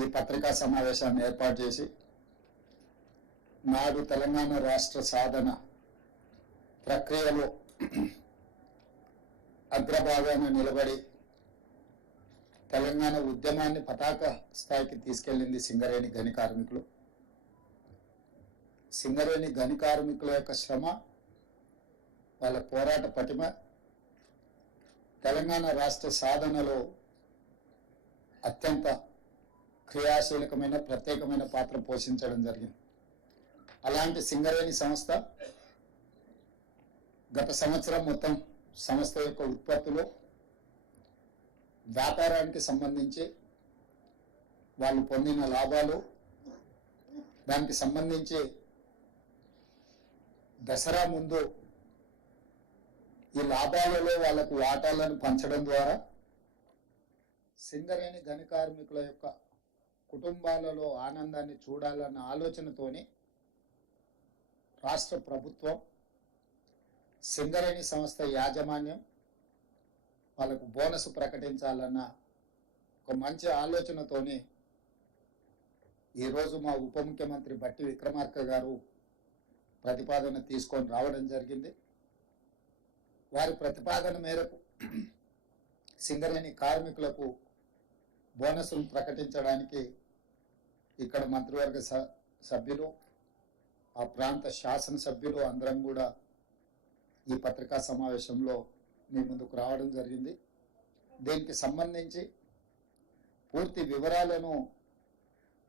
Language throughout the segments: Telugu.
ఈ పత్రికా సమావేశాన్ని ఏర్పాటు చేసి నాడు తెలంగాణ రాష్ట్ర సాధన ప్రక్రియలో అగ్రభాగాన నిలబడి తెలంగాణ ఉద్యమాన్ని పతాక స్థాయికి తీసుకెళ్లింది సింగరేణి గని కార్మికులు. సింగరేణి గని కార్మికుల యొక్క శ్రమ, వాళ్ళ పోరాట పటిమ తెలంగాణ రాష్ట్ర సాధనలో అత్యంత క్రియాశీలకమైన ప్రత్యేకమైన పాత్ర పోషించడం జరిగింది. అలాంటి సింగరేణి సంస్థ గత సంవత్సరం మొత్తం సంస్థ యొక్క ఉత్పత్తిలో వ్యాపారానికి సంబంధించి వాళ్ళు పొందిన లాభాలు, దానికి సంబంధించి దసరా ముందు ఈ లాభాలలో వాళ్ళకు వాటాలను పంచడం ద్వారా సింగరేణి గని కార్మికుల యొక్క కుటుంబాలలో ఆనందాన్ని చూడాలన్న ఆలోచనతోని రాష్ట్ర ప్రభుత్వం, సింగరేణి సంస్థ యాజమాన్యం వాళ్ళకు బోనస్ ప్రకటించాలన్న ఒక మంచి ఆలోచనతోని ఈరోజు మా ఉప ముఖ్యమంత్రి బట్టి విక్రమార్క గారు ప్రతిపాదన తీసుకొని రావడం జరిగింది. వారి ప్రతిపాదన మేరకు సింగరేణి కార్మికులకు బోనస్ను ప్రకటించడానికి ఇక్కడ మంత్రివర్గ సభ్యులు, ఆ ప్రాంత శాసనసభ్యులు అందరం కూడా ఈ పత్రికా సమావేశంలో మీ ముందుకు రావడం జరిగింది. దీనికి సంబంధించి పూర్తి వివరాలను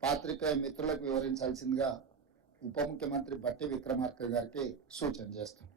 పాత్రికేయ మిత్రులకు వివరించాల్సిందిగా ఉప ముఖ్యమంత్రి బట్టి విక్రమార్క గారికి సూచన చేస్తాం.